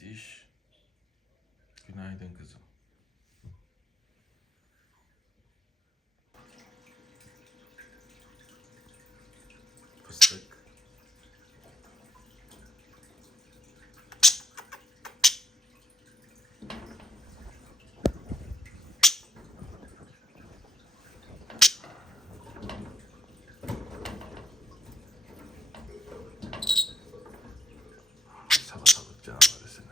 diş. Günaydın kızım. Fıstık. Salatalık canavarı seni.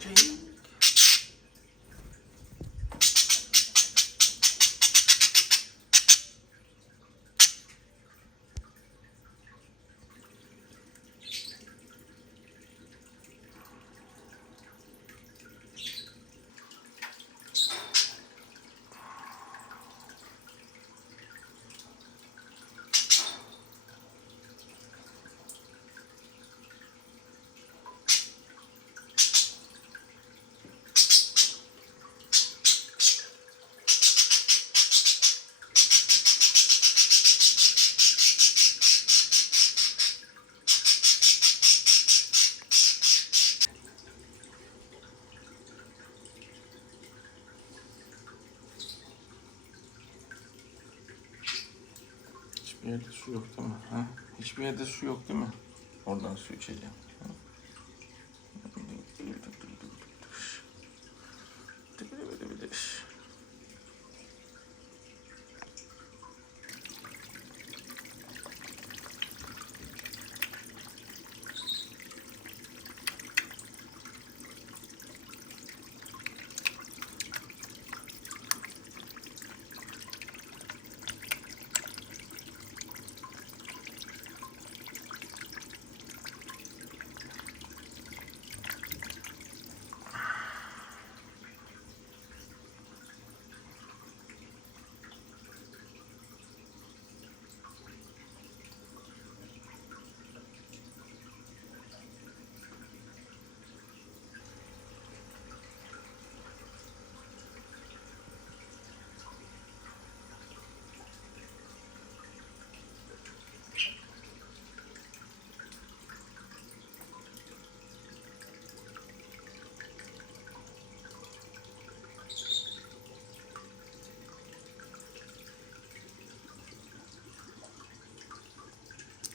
Cing. Hiçbir yerde su yok değil mi? Ha? Hiçbir yerde su yok değil mi? Oradan su içeceğim. Ha?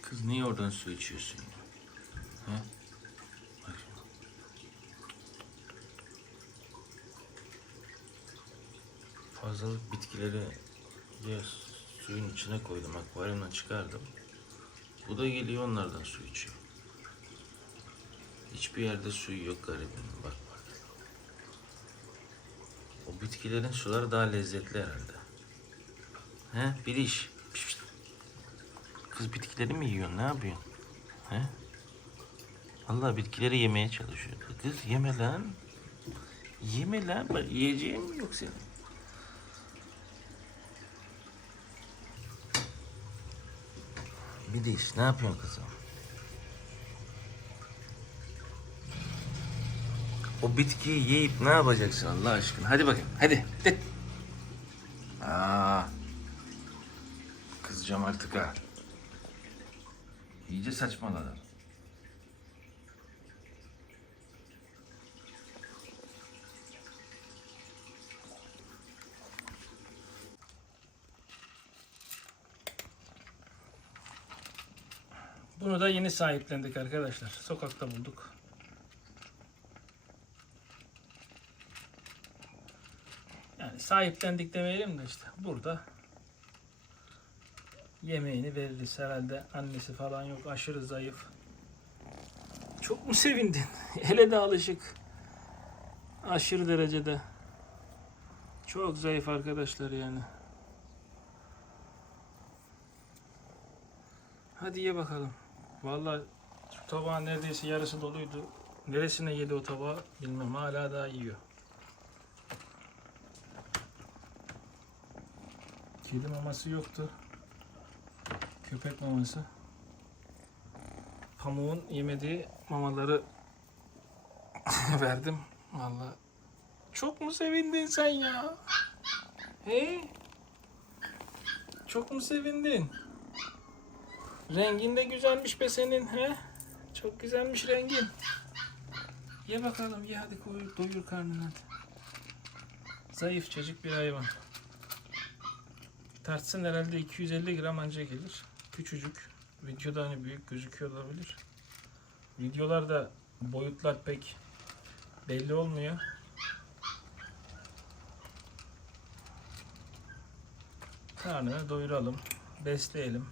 Kız niye oradan su içiyorsun ya? Ha? Bak. Fazlalık bitkileri ya suyun içine koydum. Akvaryumdan çıkardım. Bu da geliyor onlardan su içiyor. Hiçbir yerde suyu yok garibim. Bak bak. O bitkilerin suları daha lezzetli herhalde. He? Piş, piş. Kız bitkileri mi yiyorsun? Ne yapıyorsun? He? Allah bitkileri yemeye çalışıyor. Kız yeme lan. Yeme lan. Bak yiyeceğin mi yok senin? Bir de iş. Ne yapıyorsun kızım? O bitkiyi yiyip ne yapacaksın Allah aşkına? Hadi bakayım. Hadi. Hadi. Aa. Kızacağım artık ha. İyice saçmaladın. Bunu da yeni sahiplendik arkadaşlar. Sokakta bulduk. Yani sahiplendik demeyelim de işte burada yemeğini veririz herhalde. Annesi falan yok. Aşırı zayıf. Çok mu sevindin? Hele de alışık. Aşırı derecede. Çok zayıf arkadaşlar yani. Hadi ye bakalım. Vallahi şu tabağın neredeyse yarısı doluydu. Neresine yedi o tabağı bilmem. Hala daha yiyor. Kedi maması yoktu. Köpek maması. Pamuğun yemediği mamaları verdim. Vallahi çok mu sevindin sen ya? He? Çok mu sevindin? Rengin de güzelmiş be senin he. Çok güzelmiş rengin. Ye bakalım ye hadi koy, doyur karnını hadi. Zayıf çocuk bir hayvan. Tartsın herhalde 250 gram anca gelir. Küçücük. Videoda hani büyük gözüküyor olabilir. Videolarda boyutlar pek belli olmuyor. Karnını doyuralım. Besleyelim.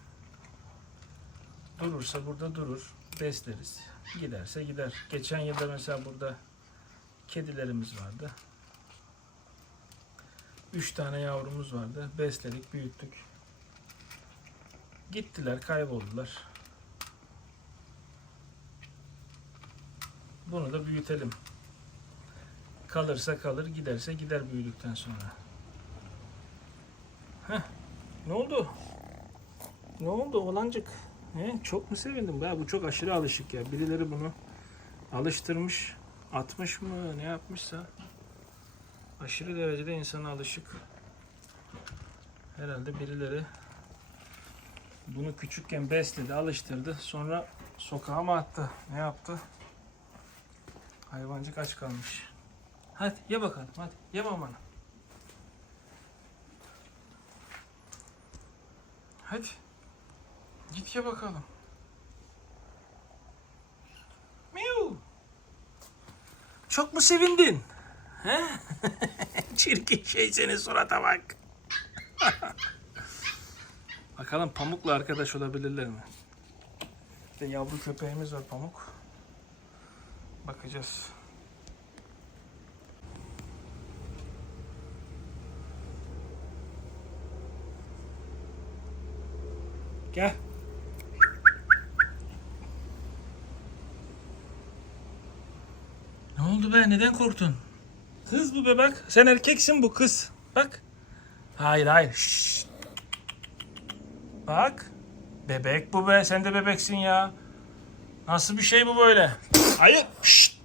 Durursa burada durur. Besleriz. Giderse gider. Geçen yılda mesela burada kedilerimiz vardı. Üç tane yavrumuz vardı. Besledik, büyüttük. Gittiler, kayboldular. Bunu da büyütelim. Kalırsa kalır, giderse gider büyüdükten sonra. Heh, ne oldu? Ne oldu oğlancık? He, çok mu sevindim? Ya bu çok aşırı alışık ya. Birileri bunu alıştırmış, atmış mı, ne yapmışsa. Aşırı derecede insana alışık. Herhalde birileri bunu küçükken besledi, alıştırdı. Sonra sokağa mı attı? Ne yaptı? Hayvancık aç kalmış. Hadi ye bakalım, hadi ye mamanı. Hadi. Git ye bakalım. Miu. Çok mu sevindin? He? Çirkin şey senin surata bak. Bakalım Pamuk'la arkadaş olabilirler mi? Bir de yavru köpeğimiz var Pamuk. Bakacağız. Gel. Ne oldu be? Neden korktun? Kız bu be bak. Sen erkeksin bu kız. Bak. Hayır hayır. Şşt. Bak. Bebek bu be. Sen de bebeksin ya. Nasıl bir şey bu böyle? Hayır. Şşt.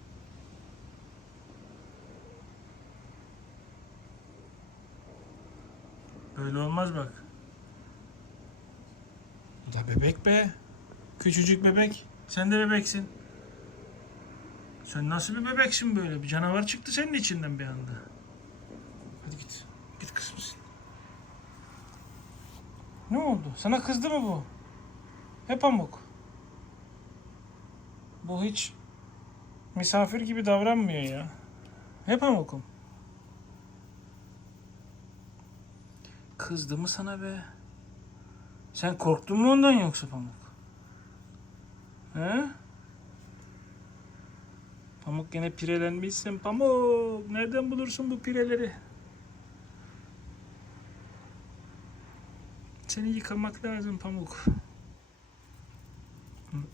Böyle olmaz bak. Bu da bebek be. Küçücük bebek. Sen de bebeksin. Sen nasıl bir bebeksin böyle? Bir canavar çıktı senin içinden bir anda. Hadi git. Git kız mısın? Ne oldu? Sana kızdı mı bu? Hep pamuk. Bu hiç misafir gibi davranmıyor ya. Hep pamukum. Kızdı mı sana be? Sen korktun mu ondan yoksa Pamuk? He? Pamuk gene pirelenmişsin Pamuk. Nereden bulursun bu pireleri? Seni yıkamak lazım Pamuk.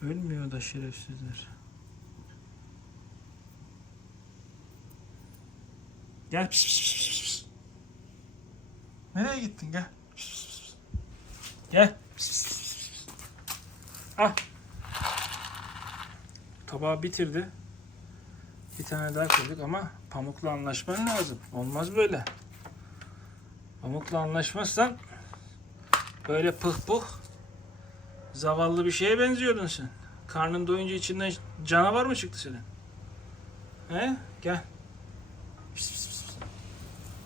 Ölmüyor da şerefsizler. Gel. Pis, pis, pis, pis. Nereye gittin? Gel. Pis, pis, pis. Gel. Pis, pis, pis, pis. Ah. Tabağı bitirdi. Bir tane daha koyduk ama pamukla anlaşman lazım. Olmaz böyle. Pamukla anlaşmazsan böyle pıh puh zavallı bir şeye benziyordun sen. Karnın doyunca içinden canavar mı çıktı senin? He? Gel. Pis, pis, pis.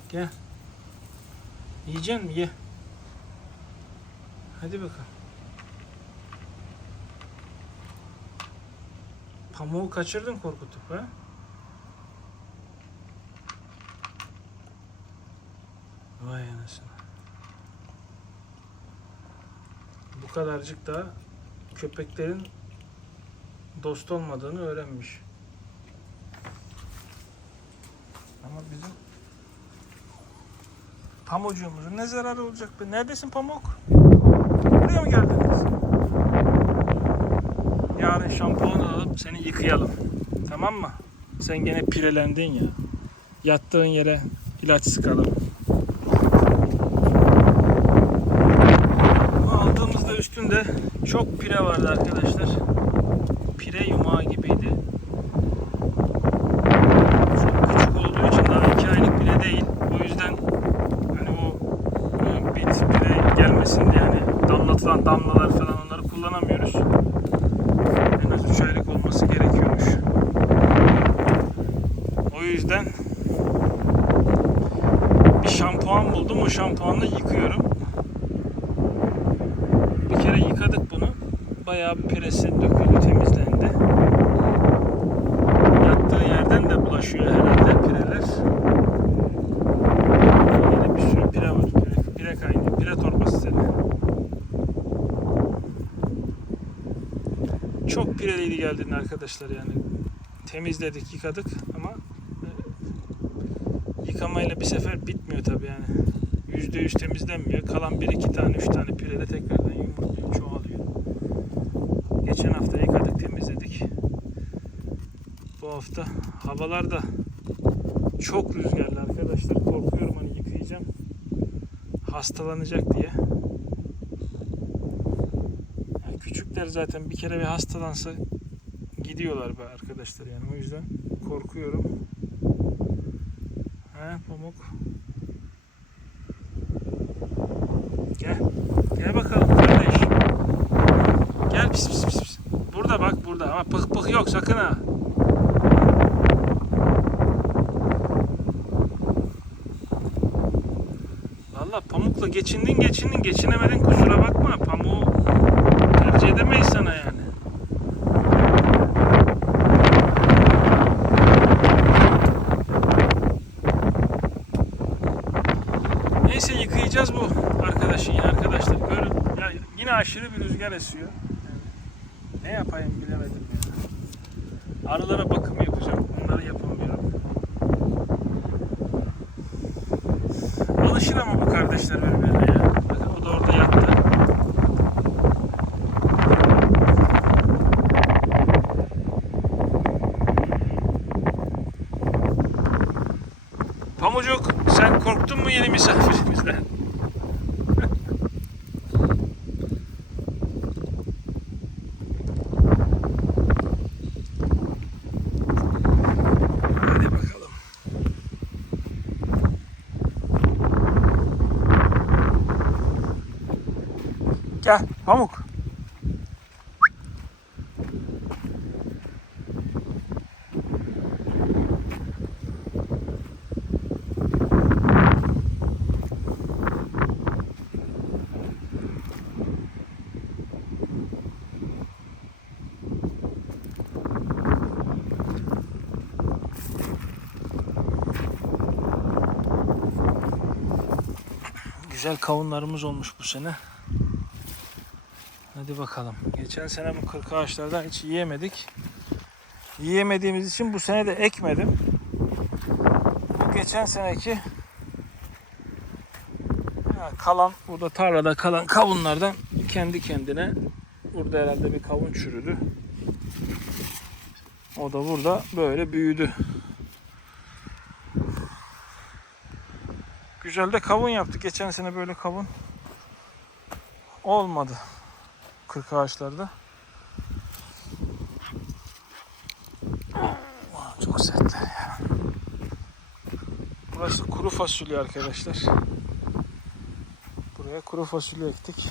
Gel. Yiyecek mi? Ye. Hadi bakalım. Pamuğu kaçırdın korkutup ha? Vay anasını. Bu kadarcık da köpeklerin dost olmadığını öğrenmiş. Ama bizim pamucuğumuzun ne zararı olacak be? Neredesin pamuk? Buraya mı geldiniz? Yarın şampuan alalım seni yıkayalım. Tamam mı? Sen gene pirelendin ya. Yattığın yere ilaç sıkalım. içinde çok pire vardı arkadaşlar. Pire yumağı gibiydi. Çok küçük olduğu için daha 2 aylık bile değil. O yüzden hani o bit pire gelmesin diye hani damlatılan damlalar falan onları kullanamıyoruz. En az 3 aylık olması gerekiyormuş. O yüzden bir şampuan buldum. O şampuanla yıkıyorum. Bir kere yıkadık bunu. Bayağı bir piresi döküldü, temizlendi. Yattığı yerden de bulaşıyor herhalde pireler. Yine bir sürü pire var. Pire, pire kaynıyor. Pire torbası seni. Çok pireliydi geldiğinde arkadaşlar yani. Temizledik, yıkadık ama e, yıkamayla bir sefer bitmiyor tabi yani. Yüzde yüz temizlenmiyor. Kalan bir iki tane, üç tane pirede tekrardan yumurtluyor, çoğalıyor. Geçen hafta yıkadık, temizledik. Bu hafta havalar da çok rüzgarlı arkadaşlar. Korkuyorum hani yıkayacağım. Hastalanacak diye. Yani küçükler zaten bir kere bir hastalansa gidiyorlar be arkadaşlar yani o yüzden korkuyorum. He pamuk. Gel. Gel bakalım kardeş. Gel pis pis pis. Burada bak burada ama pıh pıh yok sakın ha. Valla pamukla geçindin geçindin geçinemedin kusura bakma pamuğu tercih edemeyiz sana yani. Neyse yıkayacağız bu arkadaşı yine arkadaşlar. Böyle ya yine aşırı bir rüzgar esiyor. Yani ne yapayım bilemedim ya. Arılara bakım yapacağım. Onları yapamıyorum. Alışır ama bu kardeşler birbirine ya. Bakın o da orada yattı. Pamucuk sen korktun mu yeni misafirimizden? Hadi bakalım. Gel Pamuk. Güzel kavunlarımız olmuş bu sene. Hadi bakalım. Geçen sene bu kırk ağaçlardan hiç yiyemedik. Yiyemediğimiz için bu sene de ekmedim. Geçen seneki kalan burada tarlada kalan kavunlardan kendi kendine burada herhalde bir kavun çürüdü. O da burada böyle büyüdü. Güzel de kavun yaptık. Geçen sene böyle kavun olmadı. Kırk ağaçlarda. Çok sertler ya. Burası kuru fasulye arkadaşlar. Buraya kuru fasulye ektik.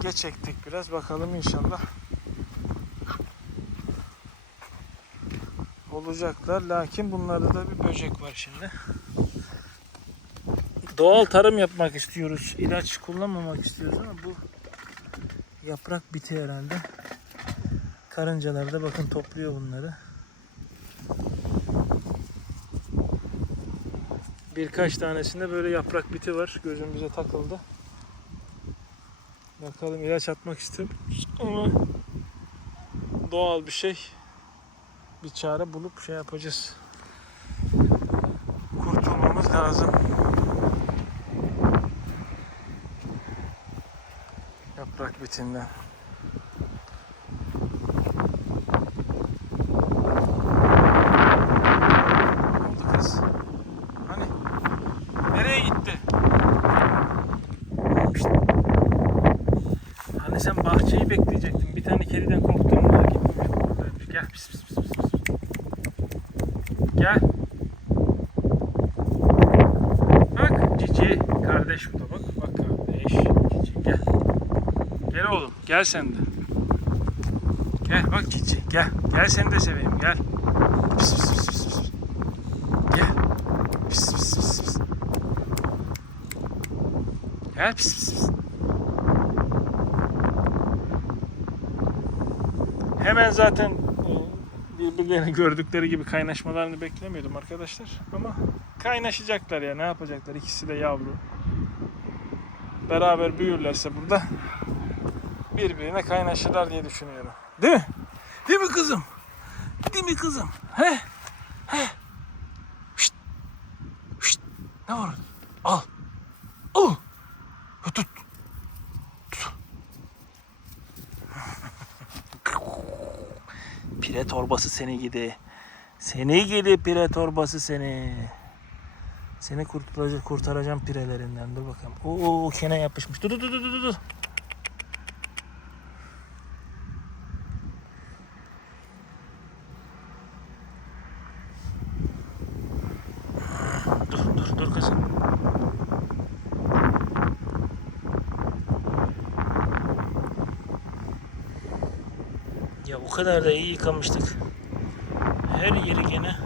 Geç ektik biraz. Bakalım inşallah. Olacaklar. Lakin bunlarda da bir böcek var şimdi. Doğal tarım yapmak istiyoruz. İlaç kullanmamak istiyoruz ama bu yaprak biti herhalde. Karıncalar da bakın topluyor bunları. Birkaç tanesinde böyle yaprak biti var. Gözümüze takıldı. Bakalım ilaç atmak istiyorum. Ama doğal bir şey. Bir çare bulup şey yapacağız. Kurtulmamız lazım. Yaprak bitinden. Ne oldu kız? Hani? Nereye gitti? Pişt. Hani sen bahçeyi bekleyecektin. Bir tane kediden korktun mu? Gitmemiş buradaymış. Gel pis pis pis. pis. Gel. Bak Cici. Kardeş bu da bak. Bak kardeş. Cici gel. Gel oğlum. Gel sen de. Gel bak Cici. Gel. Gel seni de seveyim. Gel. Pis pis pis pis. Gel. Pis pis pis pis. Gel pis pis pis. Hemen zaten birbirlerini gördükleri gibi kaynaşmalarını beklemiyordum arkadaşlar. Ama kaynaşacaklar ya ne yapacaklar ikisi de yavru. Beraber büyürlerse burada birbirine kaynaşırlar diye düşünüyorum. Değil mi? Değil mi kızım? Değil mi kızım? He? He? Şşt. Şşt. Ne var? Al. Al. Tut. Tut. Pire torbası seni gidi. Seni gidi pire torbası seni. Seni kurtaracağım, kurtaracağım pirelerinden. Dur bakalım. Oo, kene yapışmış. Dur dur dur, dur. Dur dur dur kızım. Ya o kadar da iyi yıkamıştık. Her yeri gene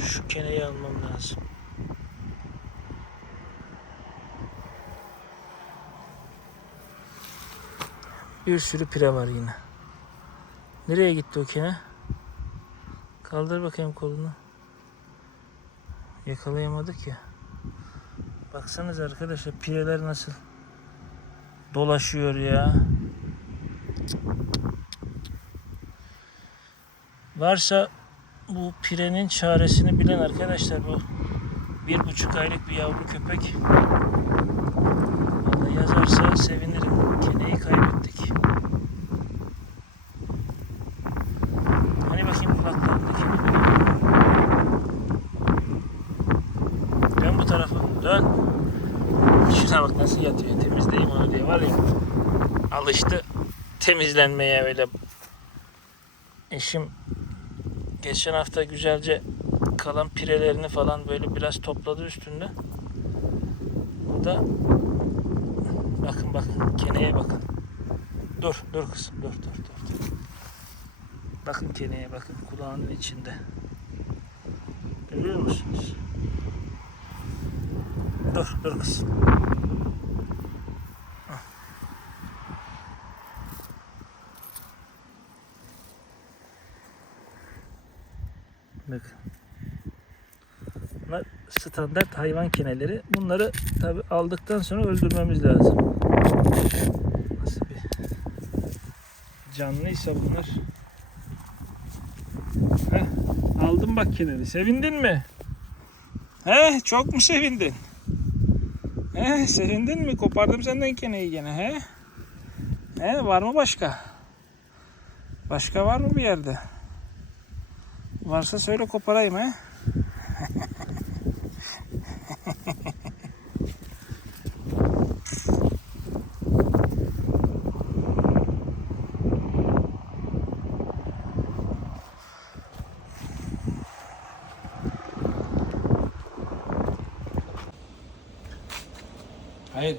şu keneyi almam lazım. Bir sürü pire var yine. Nereye gitti o kene? Kaldır bakayım kolunu. Yakalayamadık ya. Baksanız arkadaşlar pireler nasıl dolaşıyor ya. Varsa bu pirenin çaresini bilen arkadaşlar bu bir buçuk aylık bir yavru köpek. Vallahi yazarsa sevinirim. Keneyi kaybettik. Hani bakayım kulaklarındaki. Dön bu tarafa. Dön. Şuna bak nasıl yatıyor. Temizleyeyim onu diye var ya. Alıştı temizlenmeye öyle. Eşim geçen hafta güzelce kalan pirelerini falan böyle biraz topladı üstünde. Bu da bakın bakın keneye bakın. Dur dur kızım dur dur dur. Bakın keneye bakın kulağının içinde. Görüyor musunuz? Dur dur kızım. Hah. Bakın. Bunlar standart hayvan keneleri. Bunları tabi aldıktan sonra öldürmemiz lazım. Nasıl bir canlıysa bunlar. Heh, aldım bak keneni. Sevindin mi? He, çok mu sevindin? He, sevindin mi? Kopardım senden keneyi gene he? He, var mı başka? Başka var mı bir yerde? Varsa söyle koparayım he.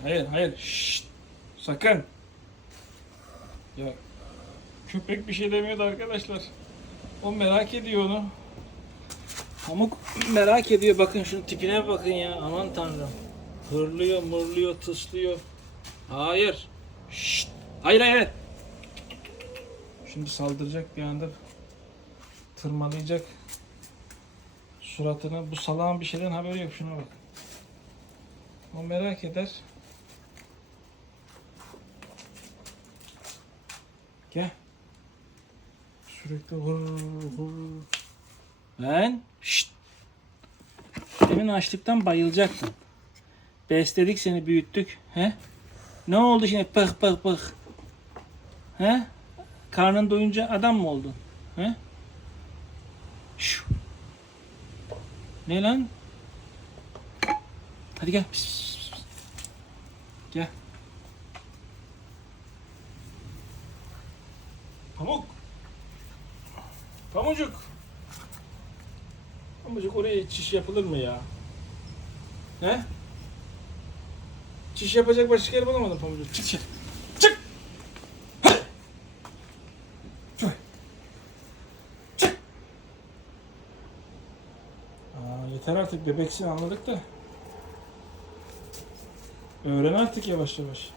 Hayır, hayır. Şşt. Sakın. Ya köpek bir şey demiyordu arkadaşlar. O merak ediyor onu. Pamuk merak ediyor. Bakın şunun tipine bakın ya. Aman tanrım. Hırlıyor, mırlıyor, tıslıyor. Hayır. Şşt. Hayır, hayır. Şimdi saldıracak bir anda. Tırmalayacak. Suratını. Bu salağın bir şeyden haberi yok. Şuna bak. O merak eder. Gel. Sürekli. Ben şşt. Demin açlıktan bayılacaktın. Besledik seni büyüttük. He? Ne oldu şimdi pıh pıh pıh? He? Karnın doyunca adam mı oldun? He? Şu. Ne lan? Hadi gel. Pis, pis, pis, pis. Gel. Pamuk. Pamucuk. Pamucuk oraya çiş yapılır mı ya? He? Çiş yapacak başka yer bulamadım pamucuk. Çık çık. Çık. Çık. Aa, yeter artık bebeksin anladık da. Öğren artık yavaş yavaş.